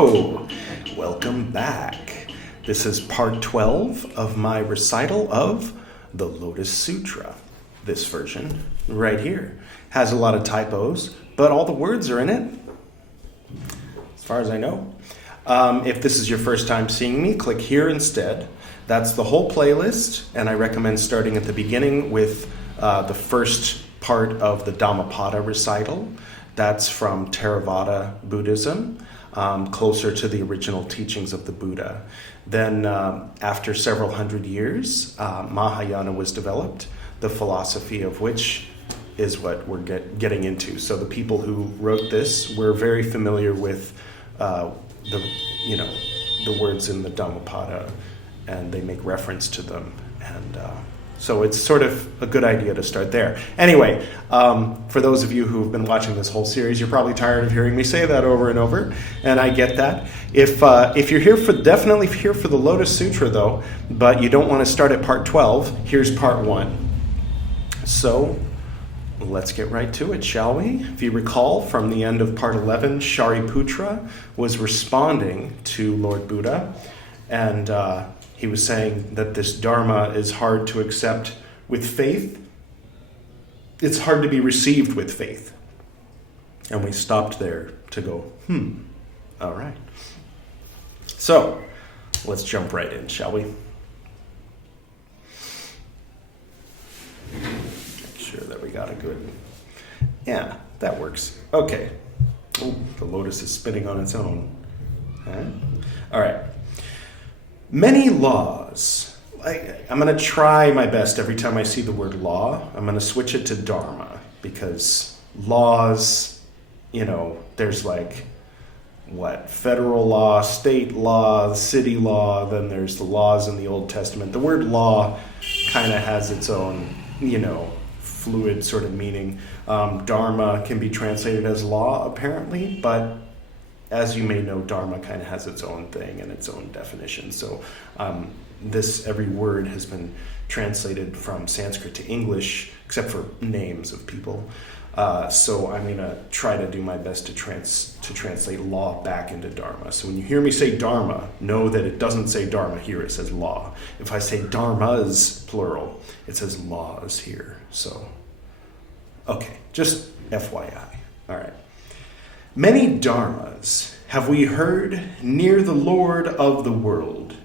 Hello! Welcome back. This is part 12 of my recital of the Lotus Sutra. This version, right here, has a lot of typos, but all the words are in it, as far as I know. If this is your first time seeing me, click here instead. That's the whole playlist, and I recommend starting at the beginning with the first part of the Dhammapada recital. That's from Theravada Buddhism, closer to the original teachings of the Buddha. Then, after several hundred years, Mahayana was developed, the philosophy of which is what we're getting into. So the people who wrote this were very familiar with the words in the Dhammapada, and they make reference to them. And so it's sort of a good idea to start there. Anyway, for those of you who've been watching this whole series, you're probably tired of hearing me say that over and over, and I get that. If you're definitely here for the Lotus Sutra, though, but you don't want to start at part 12, here's part 1. So let's get right to it, shall we? If you recall, from the end of part 11, Shariputra was responding to Lord Buddha, and he was saying that this Dharma is hard to accept with faith. It's hard to be received with faith. And we stopped there to go, all right. So, let's jump right in, shall we? Make sure that we got a good... Yeah, that works. Okay. Oh, the lotus is spinning on its own. All right. Many laws. I'm going to try my best every time I see the word law. I'm going to switch it to Dharma, because laws, there's federal law, state law, city law, then there's the laws in the Old Testament. The word law kind of has its own, fluid sort of meaning. Dharma can be translated as law, apparently, but as you may know, Dharma kind of has its own thing and its own definition. So every word has been translated from Sanskrit to English, except for names of people. So I'm going to try to do my best to translate law back into Dharma. So when you hear me say Dharma, know that it doesn't say Dharma here, it says law. If I say dharmas, plural, it says laws here. So, okay, just FYI. All right. Many dharmas have we heard near the Lord of the world,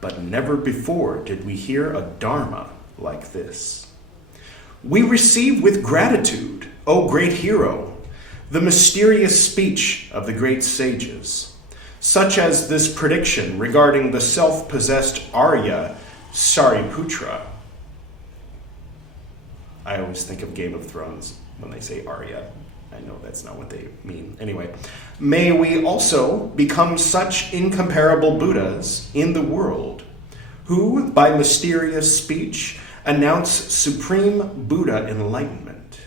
but never before did we hear a dharma like this. We receive with gratitude, O great hero, the mysterious speech of the great sages, such as this prediction regarding the self-possessed Arya Sariputra. I always think of Game of Thrones when they say Arya. I know that's not what they mean. Anyway, may we also become such incomparable Buddhas in the world, who, by mysterious speech, announce supreme Buddha enlightenment.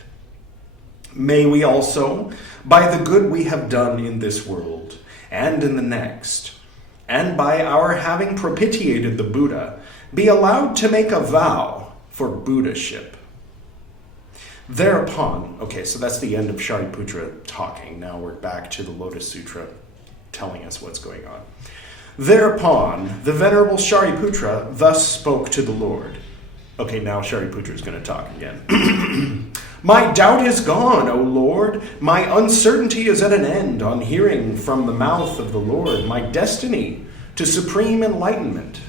May we also, by the good we have done in this world and in the next, and by our having propitiated the Buddha, be allowed to make a vow for Buddhaship. Thereupon, okay, so that's the end of Shariputra talking. Now we're back to the Lotus Sutra telling us what's going on. Thereupon, the Venerable Shariputra thus spoke to the Lord. Okay, now Shariputra is going to talk again. My doubt is gone, O Lord. My uncertainty is at an end on hearing from the mouth of the Lord my destiny to supreme enlightenment.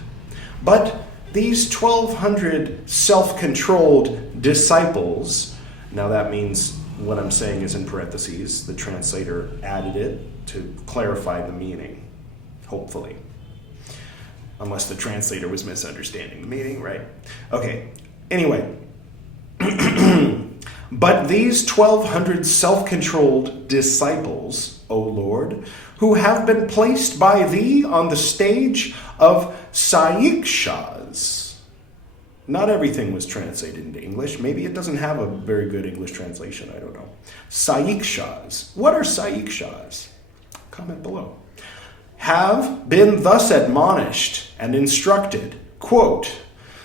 But these 1,200 self-controlled disciples... Now that means what I'm saying is in parentheses. The translator added it to clarify the meaning, hopefully. Unless the translator was misunderstanding the meaning, right? Okay, anyway. But these 1,200 self-controlled disciples, O Lord, who have been placed by thee on the stage of Saikshas. Not everything was translated into English. Maybe it doesn't have a very good English translation. I don't know. Saikshas. What are Saikshas? Comment below. Have been thus admonished and instructed. Quote.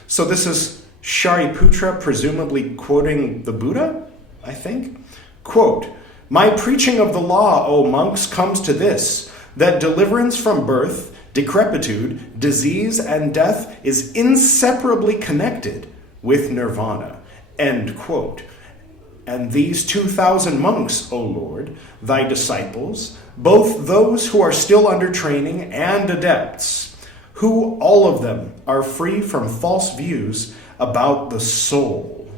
So this is Shariputra presumably quoting the Buddha, I think. Quote. My preaching of the law, O monks, comes to this. that deliverance from birth, decrepitude, disease, and death is inseparably connected with nirvana. End quote. And these 2,000 monks, O Lord, thy disciples, both those who are still under training and adepts, who all of them are free from false views about the soul.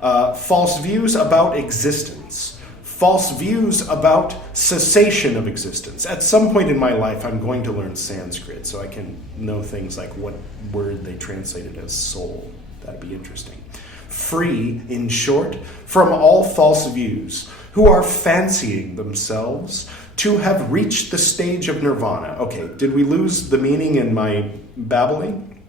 False views about existence. False views about cessation of existence. At some point in my life, I'm going to learn Sanskrit so I can know things like what word they translated as soul. That'd be interesting. Free, in short, from all false views, who are fancying themselves to have reached the stage of nirvana. Okay, did we lose the meaning in my babbling?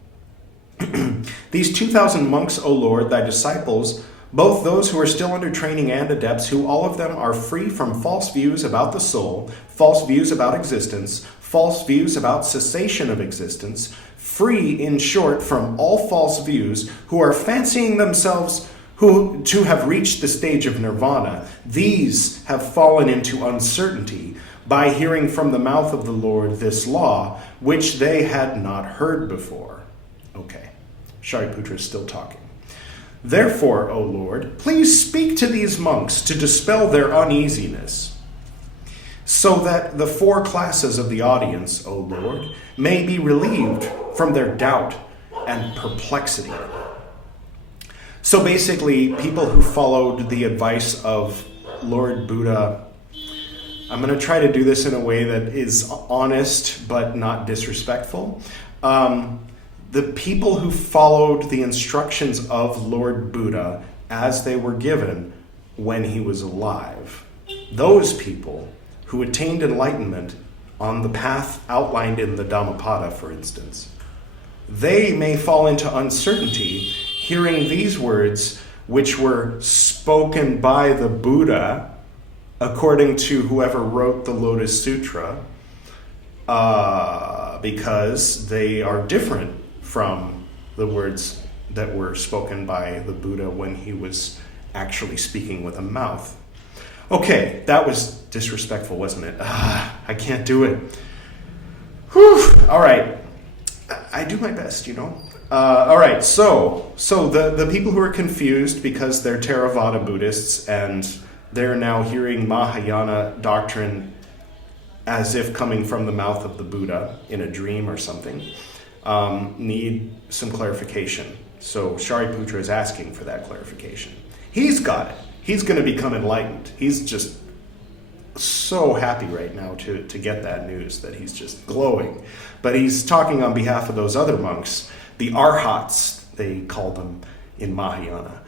These 2,000 monks, O Lord, thy disciples, both those who are still under training and adepts, who all of them are free from false views about the soul, false views about existence, false views about cessation of existence, free, in short, from all false views, who are fancying themselves to have reached the stage of nirvana, these have fallen into uncertainty by hearing from the mouth of the Lord this law, which they had not heard before. Okay, Shariputra is still talking. Therefore, O Lord, please speak to these monks to dispel their uneasiness, so that the four classes of the audience, O Lord, may be relieved from their doubt and perplexity. So basically, people who followed the advice of Lord Buddha, I'm going to try to do this in a way that is honest but not disrespectful. The people who followed the instructions of Lord Buddha as they were given when he was alive, those people who attained enlightenment on the path outlined in the Dhammapada, for instance, they may fall into uncertainty hearing these words, which were spoken by the Buddha, according to whoever wrote the Lotus Sutra, because they are different from the words that were spoken by the Buddha when he was actually speaking with a mouth. Okay, that was disrespectful, wasn't it? I can't do it. Whew. All right. I do my best, you know. All right, so the people who are confused because they're Theravada Buddhists and they're now hearing Mahayana doctrine as if coming from the mouth of the Buddha in a dream or something, need some clarification. So Shariputra is asking for that clarification. He's got it. He's going to become enlightened. He's just so happy right now to get that news that he's just glowing. But he's talking on behalf of those other monks, the arhats, they called them in Mahayana.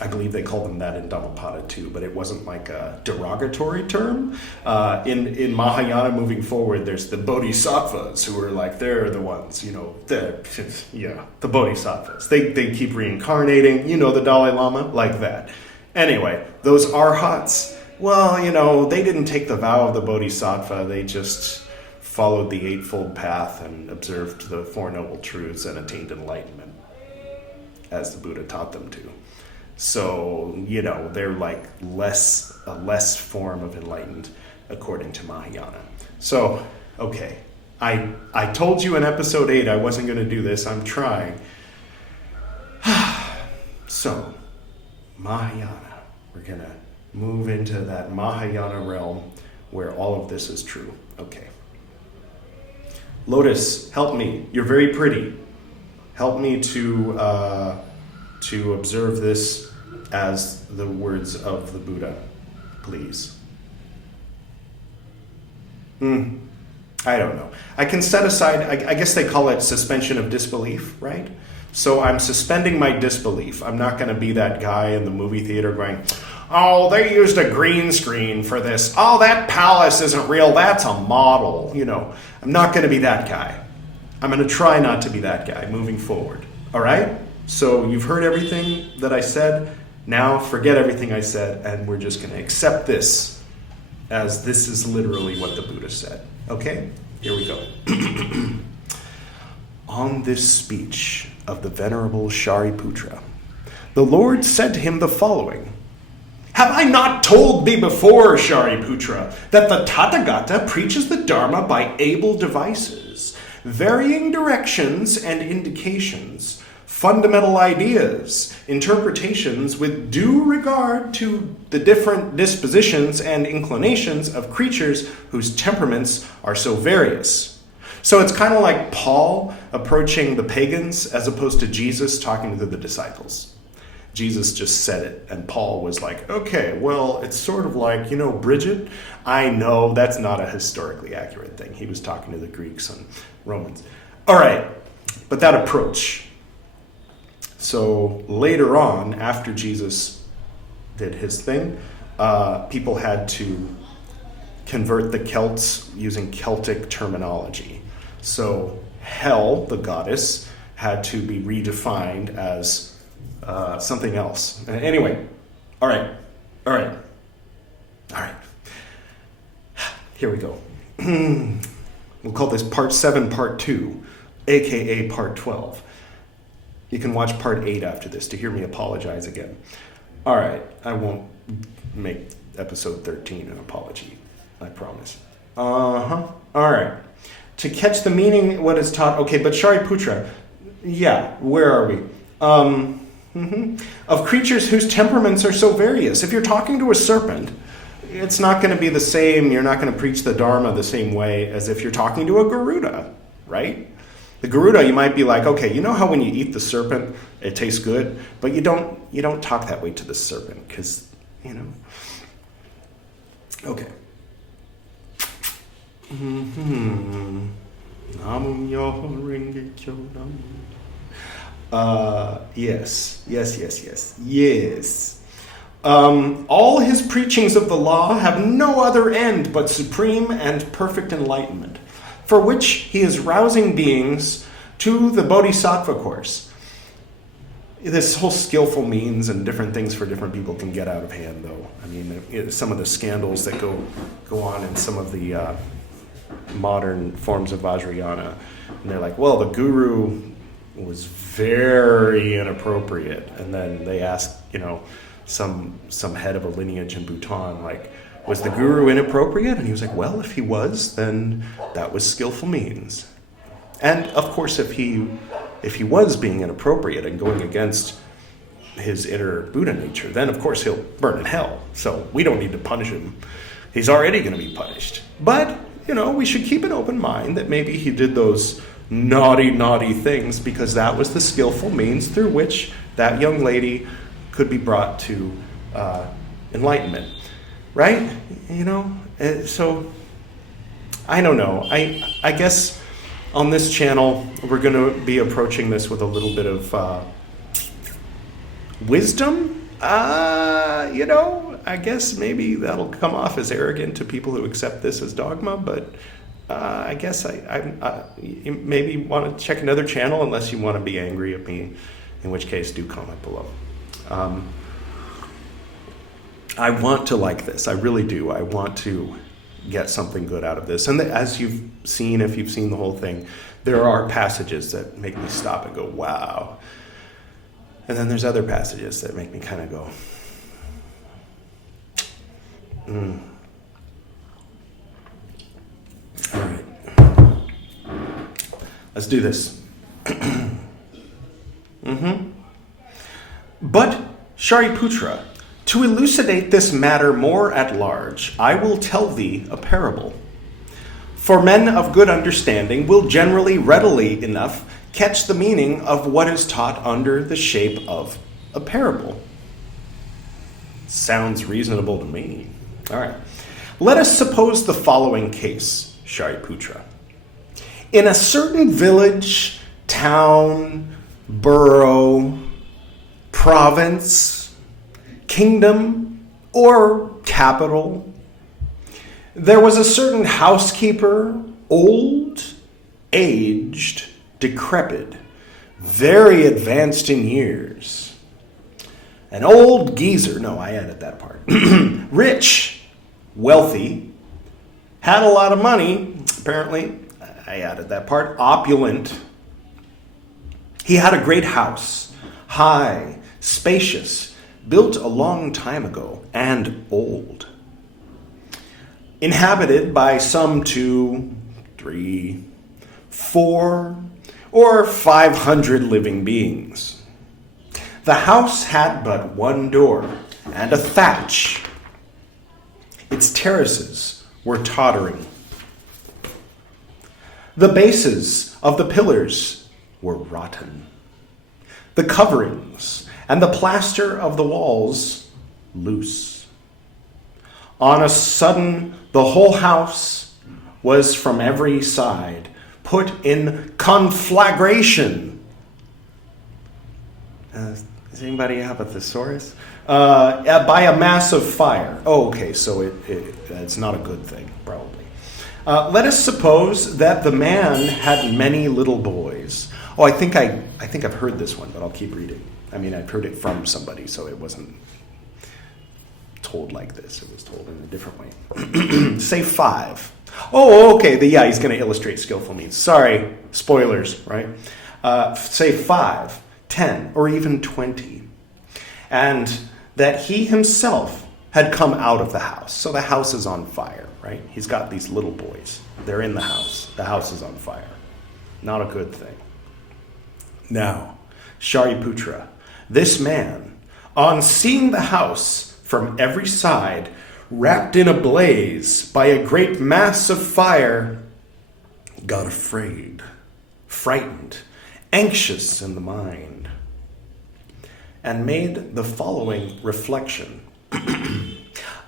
I believe they called them that in Dhammapada too, but it wasn't like a derogatory term. In Mahayana moving forward, there's the bodhisattvas who are like, they're the ones, you know, the bodhisattvas. They keep reincarnating, you know, the Dalai Lama, like that. Anyway, those arhats, well, you know, they didn't take the vow of the bodhisattva. They just followed the Eightfold Path and observed the Four Noble Truths and attained enlightenment, as the Buddha taught them to. So, you know, they're like a less form of enlightened according to Mahayana. So, okay, I told you in episode 8 I wasn't going to do this. I'm trying. So, Mahayana. We're going to move into that Mahayana realm where all of this is true. Okay. Lotus, help me. You're very pretty. Help me to observe this as the words of the Buddha, please. I don't know. I can set aside, I guess they call it suspension of disbelief, right? So I'm suspending my disbelief. I'm not going to be that guy in the movie theater going, oh, they used a green screen for this. Oh, that palace isn't real. That's a model. You know, I'm not going to be that guy. I'm going to try not to be that guy moving forward. All right? So you've heard everything that I said. Now forget everything I said, and we're just going to accept this as this is literally what the Buddha said. Okay? Here we go. On this speech of the Venerable Shariputra, the Lord said to him the following: Have I not told thee before, Shariputra, that the Tathagata preaches the Dharma by able devices, varying directions and indications, fundamental ideas, interpretations with due regard to the different dispositions and inclinations of creatures whose temperaments are so various. So it's kind of like Paul approaching the pagans as opposed to Jesus talking to the disciples. Jesus just said it, and Paul was like, okay, well, it's sort of like, Bridget, I know that's not a historically accurate thing. He was talking to the Greeks and Romans. All right, but that approach. So later on, after Jesus did his thing, people had to convert the Celts using Celtic terminology. So Hel, the goddess, had to be redefined as something else. Anyway, all right. Here we go. We'll call this Part 7, Part 2, a.k.a. Part 12. You can watch Part 8 after this to hear me apologize again. All right, I won't make Episode 13 an apology, I promise. All right. To catch the meaning, what is taught... Okay, but Shariputra, yeah, where are we? Of creatures whose temperaments are so various. If you're talking to a serpent, it's not going to be the same. You're not going to preach the Dharma the same way as if you're talking to a Garuda, right? The Garuda, you might be like, okay, you know how when you eat the serpent, it tastes good, but you don't talk that way to the serpent because, Okay. Yes. All his preachings of the law have no other end but supreme and perfect enlightenment, for which he is rousing beings to the Bodhisattva course. This whole skillful means and different things for different people can get out of hand, though. I mean, some of the scandals that go on in some of the modern forms of Vajrayana, and they're like, well, the guru was very inappropriate, and then they ask, some head of a lineage in Bhutan, like, was the guru inappropriate? And he was like, well, if he was, then that was skillful means. And of course, if he was being inappropriate and going against his inner Buddha nature, then of course he'll burn in hell. So we don't need to punish him. He's already going to be punished. But, we should keep an open mind that maybe he did those naughty things because that was the skillful means through which that young lady could be brought to enlightenment. Right? So I don't know. I guess on this channel, we're going to be approaching this with a little bit of wisdom. I guess maybe that'll come off as arrogant to people who accept this as dogma, but I guess I maybe want to check another channel unless you want to be angry at me, in which case do comment below. I want to like this. I really do. I want to get something good out of this. And as you've seen, if you've seen the whole thing, there are passages that make me stop and go, wow. And then there's other passages that make me kind of go, All right. Let's do this. But, Shariputra, to elucidate this matter more at large, I will tell thee a parable. For men of good understanding will generally readily enough catch the meaning of what is taught under the shape of a parable. Sounds reasonable to me. All right. Let us suppose the following case, Shariputra. In a certain village, town, borough, province, kingdom, or capital, there was a certain housekeeper, old, aged, decrepit, very advanced in years. An old geezer, no, I added that part, rich, wealthy, had a lot of money, apparently, I added that part, opulent. He had a great house, high, spacious, built a long time ago and old, inhabited by some 2, 3, 4, or 500 living beings. The house had but one door and a thatch. Its terraces were tottering. The bases of the pillars were rotten. The coverings and the plaster of the walls loose. On a sudden, the whole house was from every side put in conflagration. Does anybody have a thesaurus? By a mass of fire. Oh, okay, so it's not a good thing, probably. Let us suppose that the man had many little boys. Oh, I think I've heard this one, but I'll keep reading. I mean, I've heard it from somebody, so it wasn't told like this. It was told in a different way. Say 5. Oh, okay. He's going to illustrate skillful means. Sorry, spoilers, right? Say 5, 10, or even 20. And that he himself had come out of the house. So the house is on fire, right? He's got these little boys. They're in the house. The house is on fire. Not a good thing. Now, Shariputra, this man, on seeing the house from every side, wrapped in a blaze by a great mass of fire, got afraid, frightened, anxious in the mind, and made the following reflection.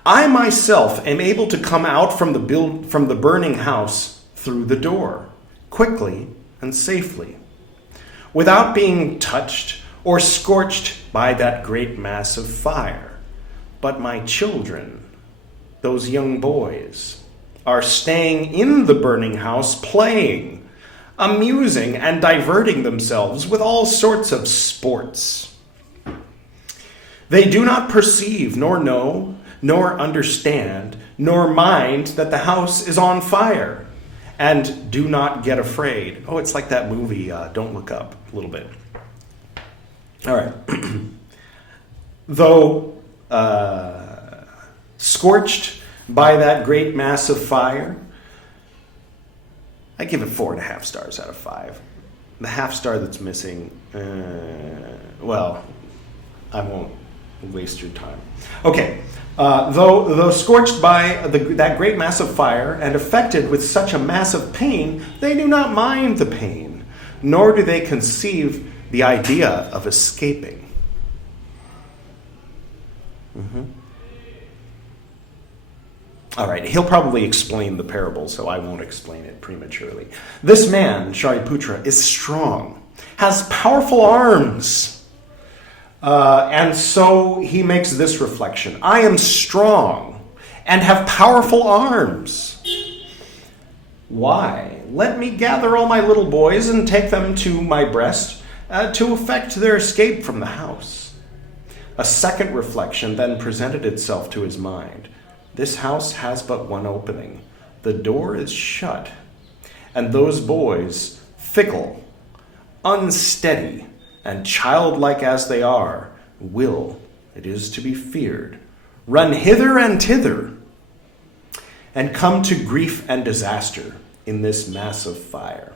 I myself am able to come out from the burning house through the door, quickly and safely, without being touched or scorched by that great mass of fire. But my children, those young boys, are staying in the burning house, playing, amusing, and diverting themselves with all sorts of sports. They do not perceive, nor know, nor understand, nor mind that the house is on fire, and do not get afraid. Oh, it's like that movie, Don't Look Up, a little bit. All right. Though scorched by that great mass of fire, I give it 4.5 stars out of 5. The half star that's missing, well, I won't waste your time. Okay. Though scorched by that great mass of fire and affected with such a massive pain, they do not mind the pain, nor do they conceive the idea of escaping. All right, he'll probably explain the parable, so I won't explain it prematurely. This man, Shariputra, is strong, has powerful arms. And so he makes this reflection. I am strong and have powerful arms. Why? Let me gather all my little boys and take them to my breast to effect their escape from the house. A second reflection then presented itself to his mind. This house has but one opening. The door is shut. And those boys, fickle, unsteady, and childlike as they are, will, it is to be feared, run hither and thither, and come to grief and disaster in this mass of fire.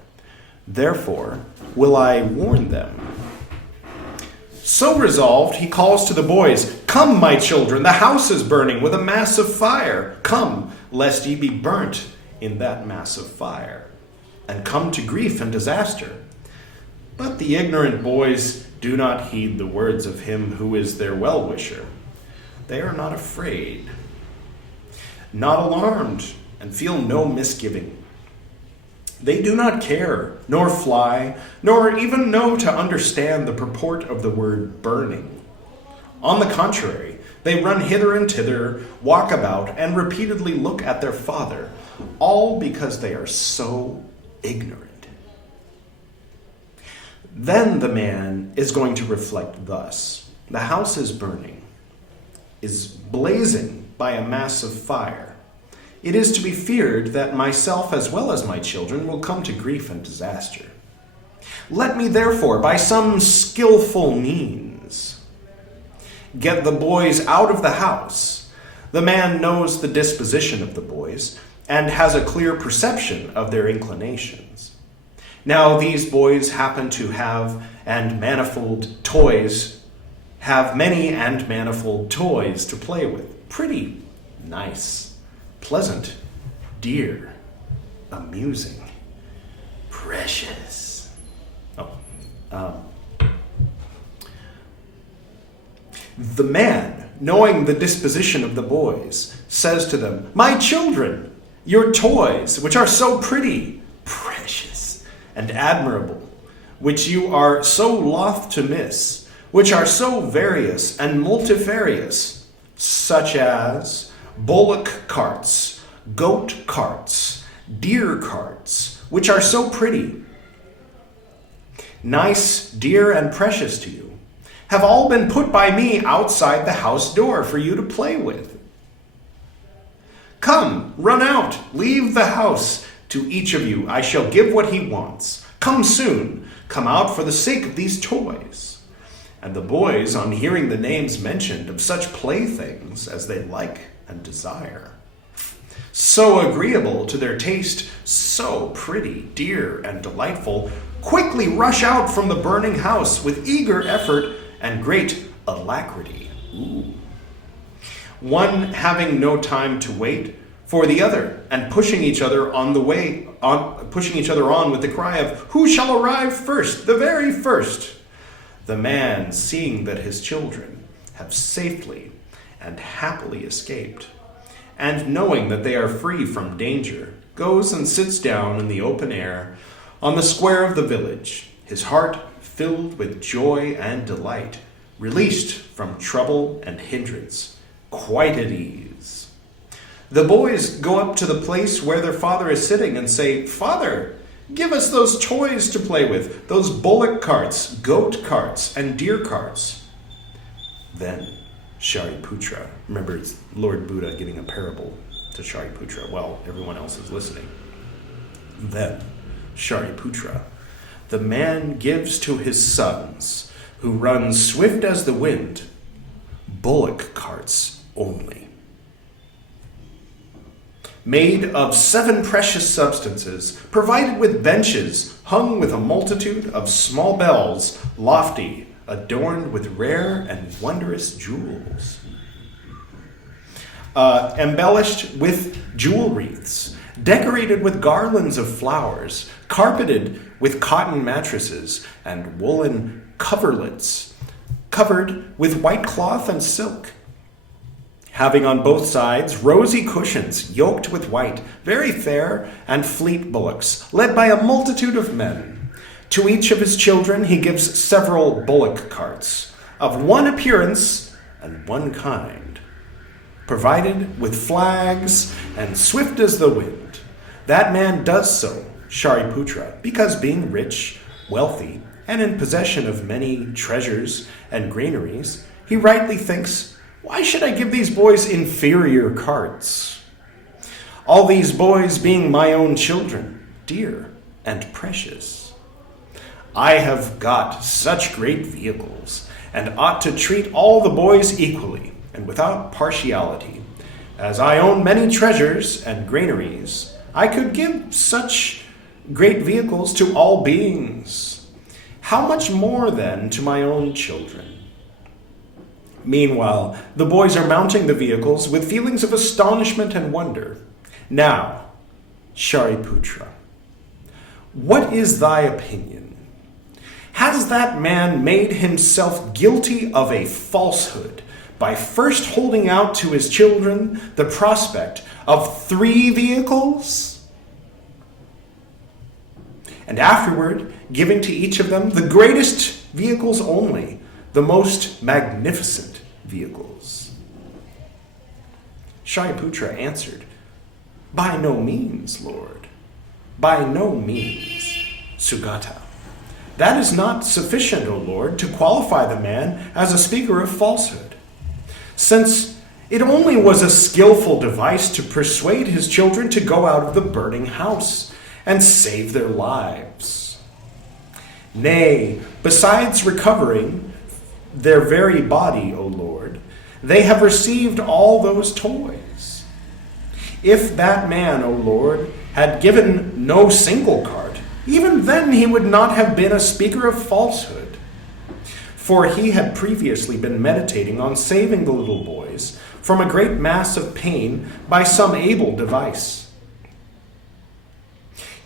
Therefore will I warn them. So resolved, he calls to the boys, Come, my children, the house is burning with a mass of fire. Come, lest ye be burnt in that mass of fire, and come to grief and disaster. But the ignorant boys do not heed the words of him who is their well-wisher. They are not afraid, not alarmed, and feel no misgiving. They do not care, nor fly, nor even know to understand the purport of the word burning. On the contrary, they run hither and thither, walk about, and repeatedly look at their father, all because they are so ignorant. Then the man is going to reflect thus. The house is burning, is blazing by a mass of fire. It is to be feared that myself as well as my children will come to grief and disaster. Let me therefore, by some skillful means, Get the boys out of the house. The man knows the disposition of the boys and has a clear perception of their inclinations. Now these boys happen to have many and manifold toys to play with. Pretty, nice, pleasant, dear, amusing, precious. The man, knowing the disposition of the boys, says to them, "My children, your toys, which are so pretty, precious, and admirable, which you are so loth to miss, which are so various and multifarious, such as bullock carts, goat carts, deer carts, which are so pretty, nice, dear, and precious to you, have all been put by me outside the house door for you to play with. Come, run out, leave the house. To each of you I shall give what he wants. Come soon, come out for the sake of these toys." And the boys, on hearing the names mentioned of such playthings as they like and desire, so agreeable to their taste, so pretty, dear, and delightful, quickly rush out from the burning house with eager effort and great alacrity. One having no time to wait for the other, and pushing each other on with the cry of, "Who shall arrive first, the very first?" The man, seeing that his children have safely and happily escaped, and knowing that they are free from danger, goes and sits down in the open air on the square of the village, his heart filled with joy and delight, released from trouble and hindrance, quite at ease. The boys go up to the place where their father is sitting and say, "Father, give us those toys to play with, those bullock carts, goat carts, and deer carts." Then Shariputra, remember it's Lord Buddha giving a parable to Shariputra while everyone else is listening. Then Shariputra, the man gives to his sons, who run swift as the wind, bullock carts only, made of 7 precious substances, provided with benches, hung with a multitude of small bells, lofty, adorned with rare and wondrous jewels, embellished with jewel wreaths, decorated with garlands of flowers, carpeted with cotton mattresses and woolen coverlets, covered with white cloth and silk, having on both sides rosy cushions yoked with white, very fair and fleet bullocks, led by a multitude of men. To each of his children he gives several bullock carts, of one appearance and one kind, provided with flags and swift as the wind. That man does so, Shariputra, because being rich, wealthy, and in possession of many treasures and granaries, he rightly thinks, "Why should I give these boys inferior carts? All these boys being my own children, dear and precious. I have got such great vehicles, and ought to treat all the boys equally and without partiality. As I own many treasures and granaries, I could give such great vehicles to all beings. How much more, then, to my own children?" Meanwhile, the boys are mounting the vehicles with feelings of astonishment and wonder. "Now, Shariputra, what is thy opinion? Has that man made himself guilty of a falsehood by first holding out to his children the prospect of 3 vehicles? And afterward, giving to each of them the greatest vehicles only, the most magnificent vehicles?" Shariputra answered, "By no means, Lord. By no means, Sugata. That is not sufficient, O Lord, to qualify the man as a speaker of falsehood, since it only was a skillful device to persuade his children to go out of the burning house and save their lives. Nay, besides recovering their very body, O Lord, They have received all those toys. If that man, O Lord, had given no single cart, even then he would not have been a speaker of falsehood. For he had previously been meditating on saving the little boys from a great mass of pain by some able device.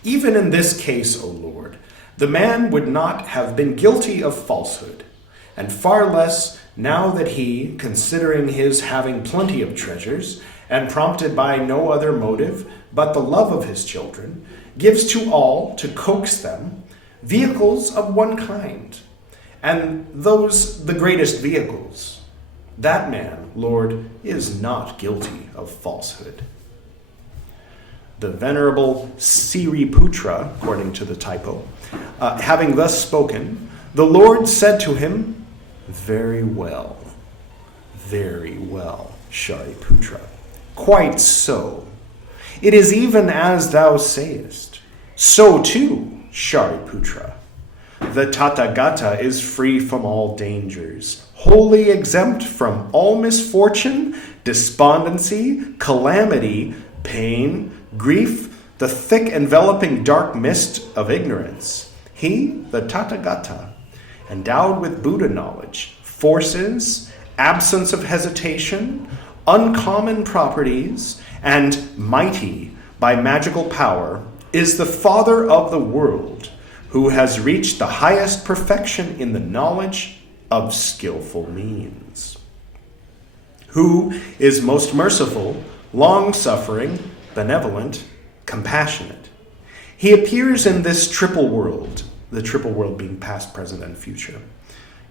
Even in this case, O Lord, the man would not have been guilty of falsehood, and far less now that he, considering his having plenty of treasures, and prompted by no other motive but the love of his children, gives to all, to coax them, vehicles of one kind, and those the greatest vehicles. That man, Lord, is not guilty of falsehood. The Venerable Siriputra, according to the typo, having thus spoken, the Lord said to him, very well, Shariputra. Quite so. It is even as thou sayest. So too, Shariputra. The Tathagata is free from all dangers, wholly exempt from all misfortune, despondency, calamity, pain, grief, the thick enveloping dark mist of ignorance. He, the Tathagata, endowed with Buddha knowledge, forces, absence of hesitation, uncommon properties, and mighty by magical power, is the father of the world, who has reached the highest perfection in the knowledge of skillful means, who is most merciful, long-suffering, benevolent, compassionate. He appears in this triple world, the triple world being past, present, and future.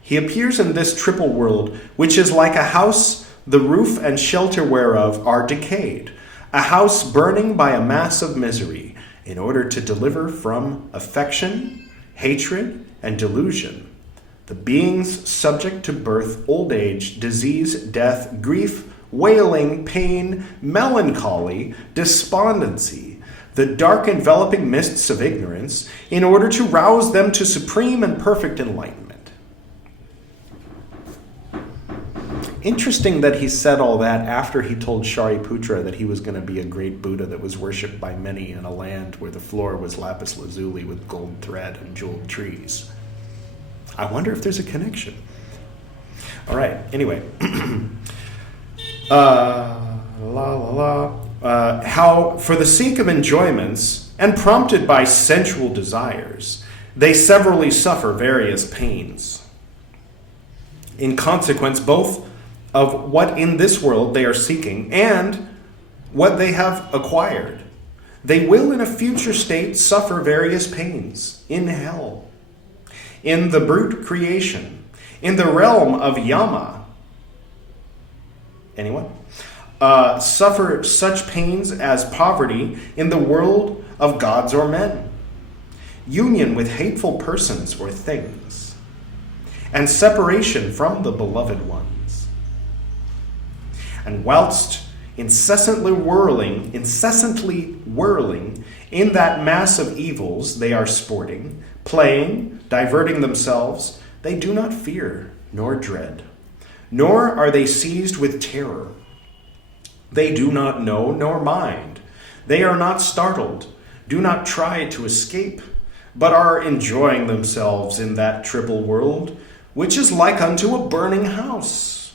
He appears in this triple world, which is like a house, the roof and shelter whereof are decayed, a house burning by a mass of misery, in order to deliver from affection, hatred, and delusion the beings subject to birth, old age, disease, death, grief, wailing, pain, melancholy, despondency, the dark enveloping mists of ignorance, in order to rouse them to supreme and perfect enlightenment. Interesting that he said all that after he told Shariputra that he was going to be a great Buddha that was worshipped by many in a land where the floor was lapis lazuli with gold thread and jeweled trees. I wonder if there's a connection. All right, anyway. How, for the sake of enjoyments and prompted by sensual desires, they severally suffer various pains. In consequence, both of what in this world they are seeking and what they have acquired, they will in a future state suffer various pains in hell, in the brute creation, in the realm of Yama. Anyone? Suffer such pains as poverty in the world of gods or men, union with hateful persons or things, and separation from the beloved ones. And whilst incessantly whirling in that mass of evils they are sporting, playing, diverting themselves, they do not fear nor dread, nor are they seized with terror. They do not know nor mind. They are not startled, do not try to escape, but are enjoying themselves in that triple world, which is like unto a burning house,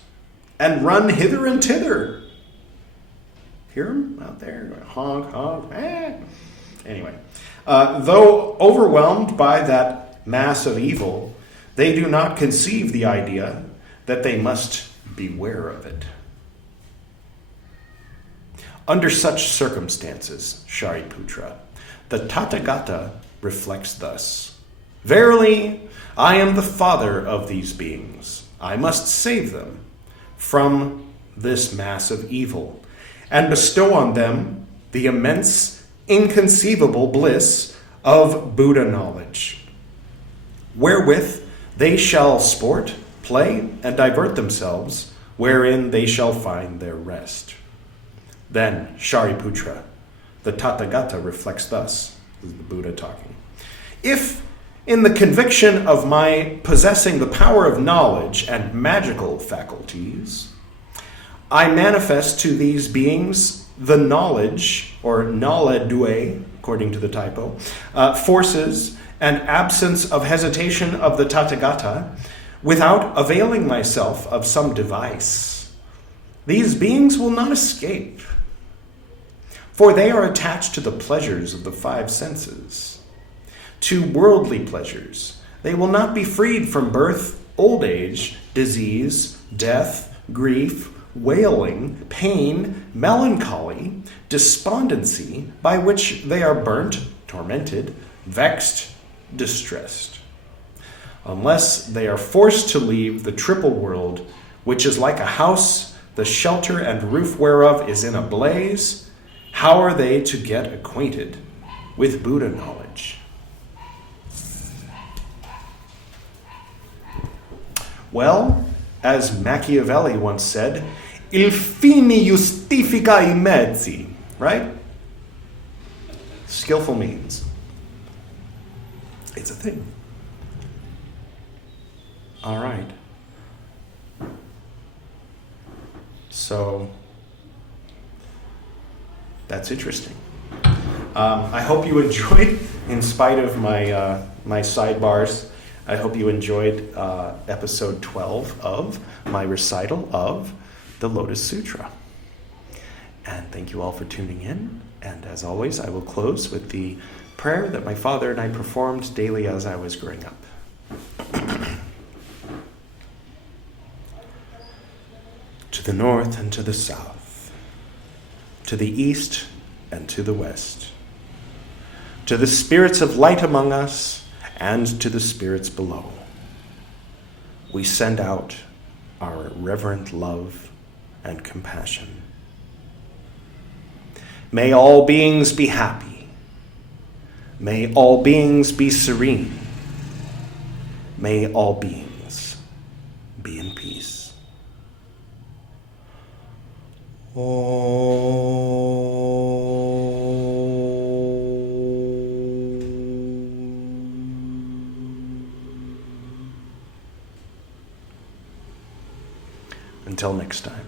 and run hither and thither. Hear them out there? Honk, honk, Anyway, though overwhelmed by that mass of evil, they do not conceive the idea that they must beware of it. Under such circumstances, Shariputra, the Tathagata reflects thus: verily, I am the father of these beings. I must save them from this mass of evil and bestow on them the immense, inconceivable bliss of Buddha knowledge, wherewith they shall sport, play, and divert themselves, wherein they shall find their rest. Then, Shariputra, the Tathagata reflects thus, this is the Buddha talking: if, in the conviction of my possessing the power of knowledge and magical faculties, I manifest to these beings the knowledge, or nāledue, according to the typo, forces and absence of hesitation of the Tathagata, without availing myself of some device. These beings will not escape, for they are attached to the pleasures of the five senses, to worldly pleasures. They will not be freed from birth, old age, disease, death, grief, wailing, pain, melancholy, despondency, by which they are burnt, tormented, vexed, distressed, unless they are forced to leave the triple world, which is like a house, the shelter and roof whereof is in a blaze. How are they to get acquainted with Buddha knowledge? Well, as Machiavelli once said, il fine justifica I mezzi, right? Skillful means. It's a thing. All right. So, that's interesting. I hope you enjoyed, in spite of my my sidebars, I hope you enjoyed episode 12 of my recital of the Lotus Sutra. And thank you all for tuning in. And as always, I will close with the prayer that my father and I performed daily as I was growing up. To the north and to the south, to the east and to the west, to the spirits of light among us and to the spirits below, we send out our reverent love and compassion. May all beings be happy. May all beings be serene. May all beings be in peace. Until next time.